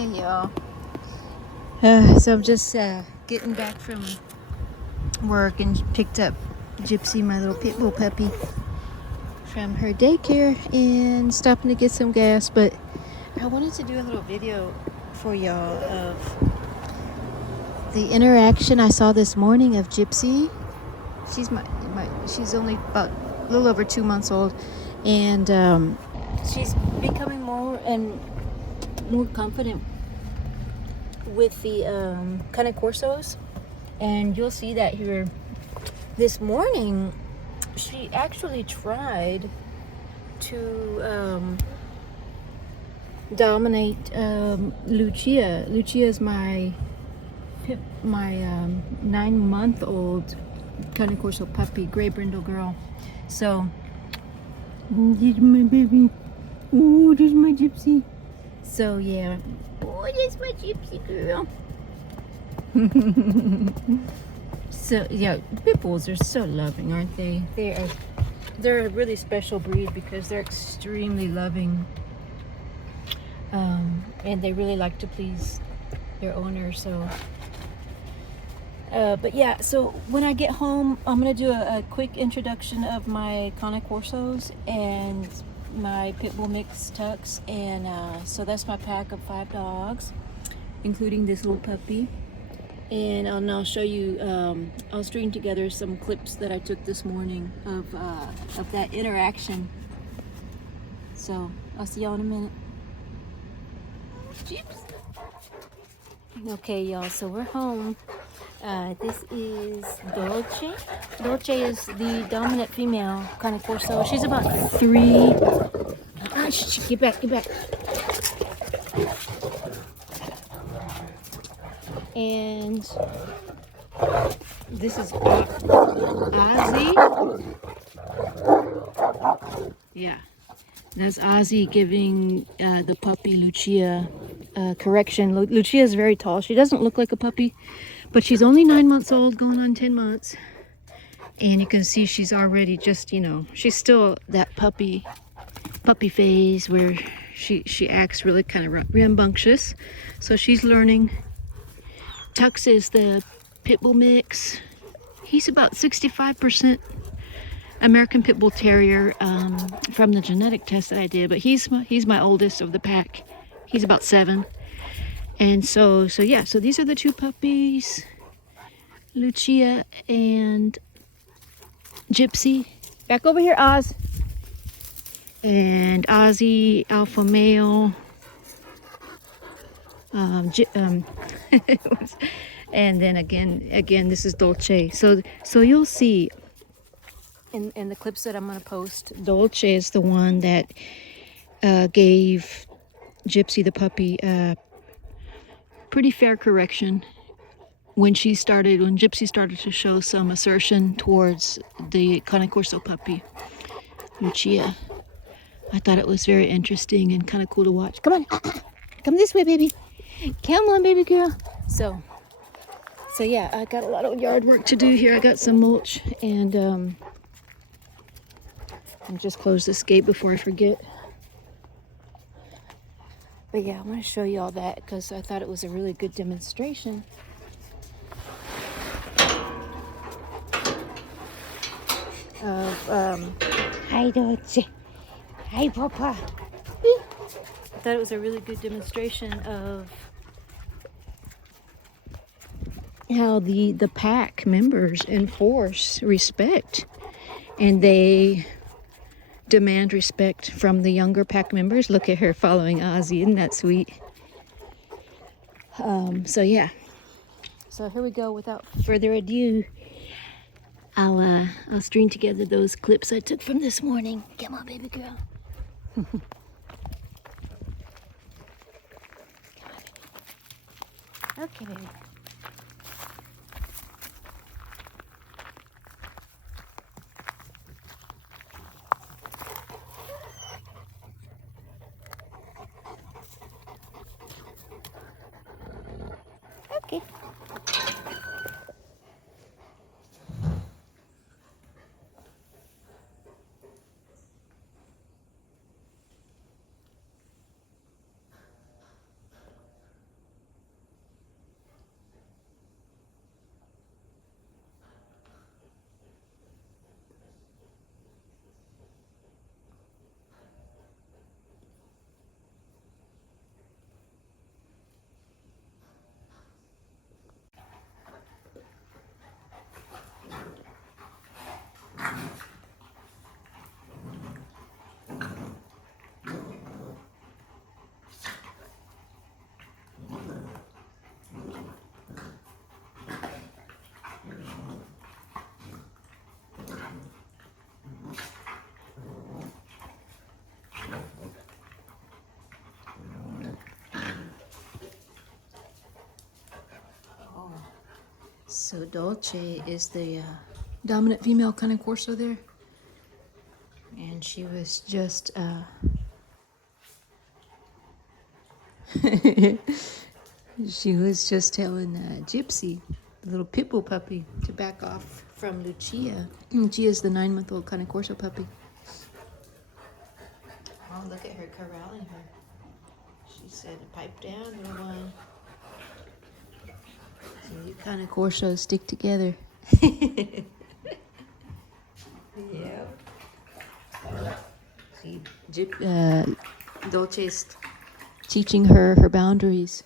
Hey y'all. So I'm just getting back from work and picked up Gypsy, my little Pitbull puppy, from her daycare and stopping to get some gas. But I wanted to do a little video for y'all of the interaction I saw this morning of Gypsy. She's she's only about a little over 2 months old, and she's becoming more and more confident with the Cane Corsos, and you'll see that here. This morning she actually tried to dominate Lucia. Lucia is my 9-month-old Cane Corso puppy, gray brindle girl. So this is my baby. Oh, there's my Gypsy. So yeah, oh, there's my Gypsy girl. So yeah, pit bulls are so loving, aren't they? They're a really special breed because they're extremely loving, and they really like to please their owner. So but yeah, so when I get home, I'm gonna do a quick introduction of my Cane Corsos and my Pitbull mix tucks, and so that's my pack of 5 dogs, including this little puppy. And I'll show you, I'll string together some clips that I took this morning of that interaction. So I'll see y'all in a minute. Jeeps. Okay, y'all, so we're home. This is Dolce. Dolce is the dominant female Cane Corso. She's about 3. Get back, get back. And this is Ozzy. Yeah, that's Ozzy giving the puppy Lucia correction. Lucia is very tall. She doesn't look like a puppy, but she's only 9 months old, going on 10 months. And you can see she's already just, she's still that puppy phase where she acts really kind of rambunctious. So she's learning. Tux is the Pitbull mix. He's about 65% American Pitbull Terrier from the genetic test that I did, but he's my oldest of the pack. He's about 7. And so yeah, so these are the 2 puppies, Lucia and Gypsy. Back over here, Oz. And Ozzy, alpha male. And then again, this is Dolce. So you'll see in the clips that I'm gonna post, Dolce is the one that gave Gypsy the puppy pretty fair correction when Gypsy started to show some assertion towards the Cane Corso puppy, Lucia. I thought it was very interesting and kind of cool to watch. Come on, come this way, baby. Come on, baby girl. So yeah, I got a lot of yard work to do here. I got some mulch, and I'll just close this gate before I forget. But yeah, I want to show you all that because I thought it was a really good demonstration of hi Dolce, hi Papa. I thought it was a really good demonstration of how the pack members enforce respect, and they demand respect from the younger pack members. Look at her following Ozzy. Isn't that sweet? So yeah, so here we go. Without further ado, I'll string together those clips I took from this morning. Come on, baby girl. Come on, baby. Okay, baby. Okay. So Dolce is the dominant female Cane Corso there. And she was just she was just telling Gypsy, the little Pitbull puppy, to back off from Lucia. Lucia's the 9-month-old Cane Corso puppy. Oh, look at her corralling her. She said, pipe down, little one. So you Cane Corsos stick together. Yeah. See, Dolce's teaching her boundaries.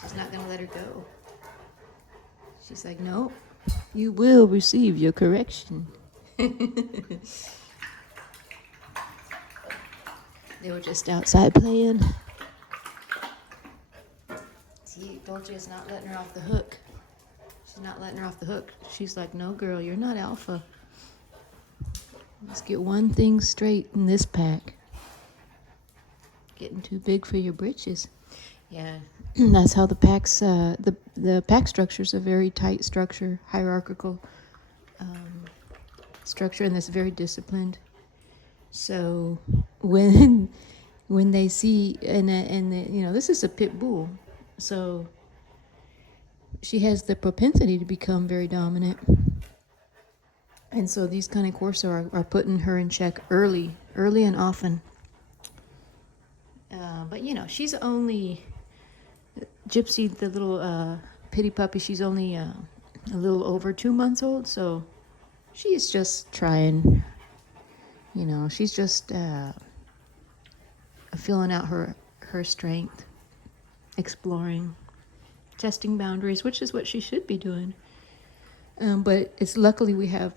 She's not going to let her go. She's like, no, you will receive your correction. They were just outside playing. See, Dolce is not letting her off the hook. She's not letting her off the hook. She's like, no, girl, you're not alpha. Let's get one thing straight in this pack. Getting too big for your britches. Yeah, that's how the packs, the pack structure is a very tight structure, hierarchical structure, and that's very disciplined. So when they see, and you know, this is a pit bull, so she has the propensity to become very dominant. And so these Cane Corso are putting her in check early and often. But you know, she's only, Gypsy, the little pity puppy, she's only a little over 2 months old, so she's just trying, you know, she's just filling out her strength, exploring, testing boundaries, which is what she should be doing. But it's luckily we have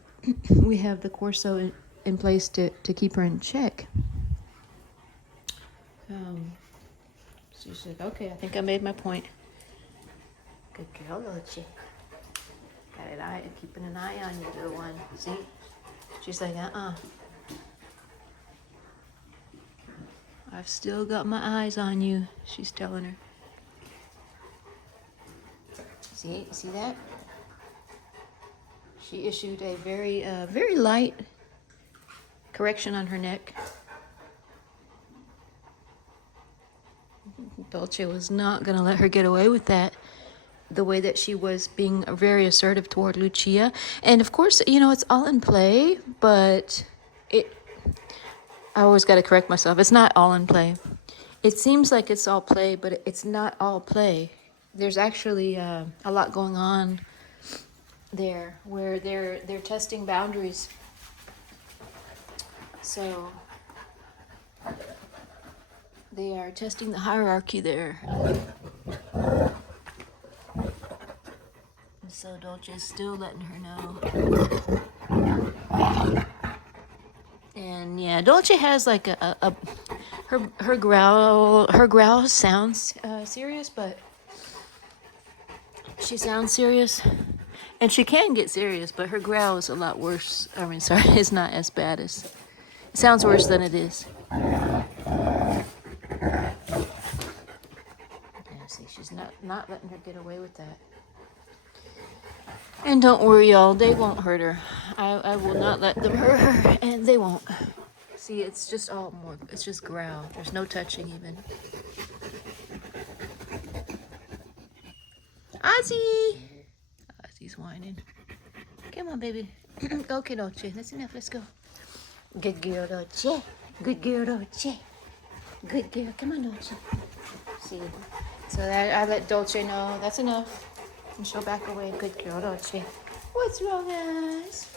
the Corso in place to keep her in check. She said, okay, I think I made my point. Good girl, Dolce. Got an eye, keeping an eye on you, little one. See? She's like, I've still got my eyes on you, she's telling her. See that? She issued a very light correction on her neck. Dolce was not going to let her get away with that, the way that she was being very assertive toward Lucia. And of course, you know, it's all in play, but I always got to correct myself. It's not all in play. It seems like it's all play, but it's not all play. There's actually a lot going on there where they're testing boundaries. So they are testing the hierarchy there. So Dolce's still letting her know. And yeah, Dolce has like her growl sounds serious, but she sounds serious. And she can get serious, but her growl is a lot worse. I mean, sorry, it's not as bad as, it sounds worse than it is. Yeah, see, she's not letting her get away with that. And don't worry, y'all, they won't hurt her. I will not let them hurt her, and they won't. See, it's just it's just growl. There's no touching even. Ozzy! Ozzy's whining. Come on, baby. Okay, Dolce, that's enough, let's go. Good girl, Dolce. Good girl, Dolce. Good girl, come on, Dolce. See, so I let Dolce know that's enough. And she'll back away. Good girl, Dolce. What's wrong, guys?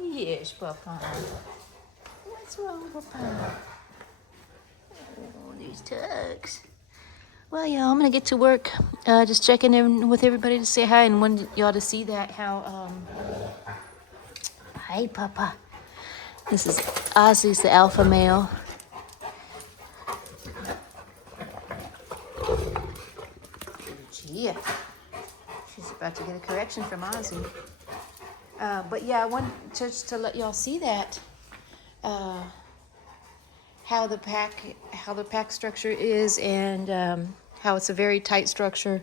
Yes, Papa. What's wrong, Papa? Oh, these tugs. Well, y'all, I'm going to get to work. Just checking in with everybody to say hi and wanted y'all to see that how, Hi, Papa. This is Ozzy's the alpha male. Yeah. She's about to get a correction from Ozzy. But yeah, I want just to let y'all see that. how the pack structure is, and how it's a very tight structure,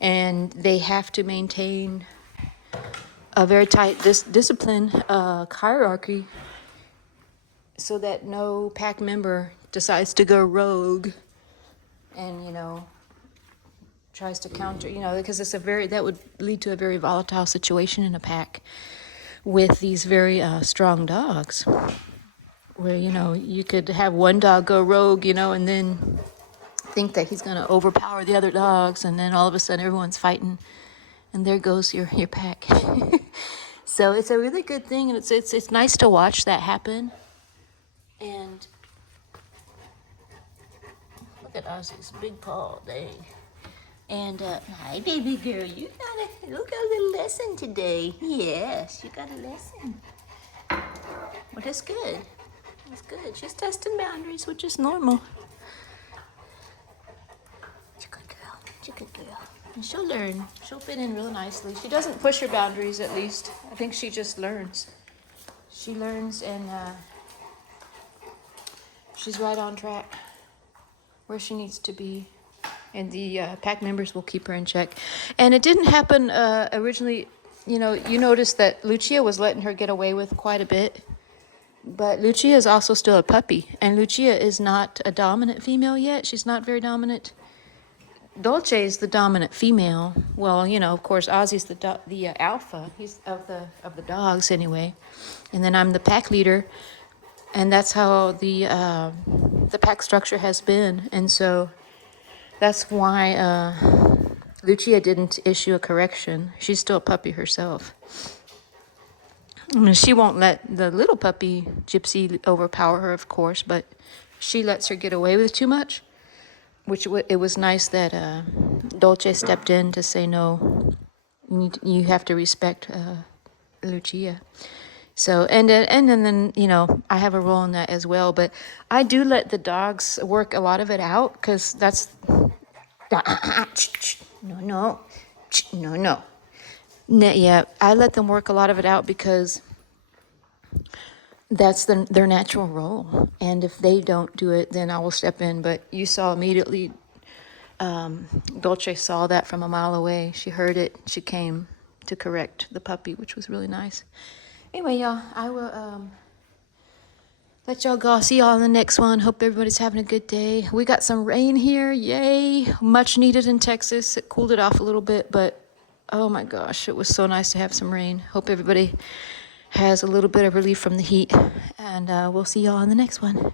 and they have to maintain a very tight discipline hierarchy so that no pack member decides to go rogue and, you know, tries to counter, you know, because that would lead to a very volatile situation in a pack with these very strong dogs, where, you know, you could have one dog go rogue, you know, and then think that he's going to overpower the other dogs, and then all of a sudden everyone's fighting, and there goes your pack. So it's a really good thing, and it's nice to watch that happen. And look at Ozzy's big paw, dang. And hi, baby girl, you got a little lesson today. Yes, you got a lesson. Well, that's good. That's good. She's testing boundaries, which is normal. She's a good girl. She's a good girl. And she'll learn. She'll fit in real nicely. She doesn't push her boundaries, at least. I think she just learns. She learns, and she's right on track where she needs to be. And the pack members will keep her in check. And it didn't happen originally. You know, you noticed that Lucia was letting her get away with quite a bit. But Lucia is also still a puppy. And Lucia is not a dominant female yet. She's not very dominant. Dolce is the dominant female. Well, you know, of course, Ozzy's the alpha. He's of the dogs anyway. And then I'm the pack leader. And that's how the pack structure has been. And so that's why Lucia didn't issue a correction. She's still a puppy herself. I mean, she won't let the little puppy, Gypsy, overpower her, of course, but she lets her get away with too much, which it was nice that Dolce stepped in to say, no, you have to respect Lucia. So, and then, you know, I have a role in that as well, but I do let the dogs work a lot of it out, because that's, no. Yeah, I let them work a lot of it out because that's their natural role. And if they don't do it, then I will step in. But you saw immediately, Dolce saw that from a mile away. She heard it. She came to correct the puppy, which was really nice. Anyway, y'all, I will let y'all go. I'll see y'all in the next one. Hope everybody's having a good day. We got some rain here. Yay. Much needed in Texas. It cooled it off a little bit, but oh my gosh, it was so nice to have some rain. Hope everybody has a little bit of relief from the heat. And we'll see y'all in the next one.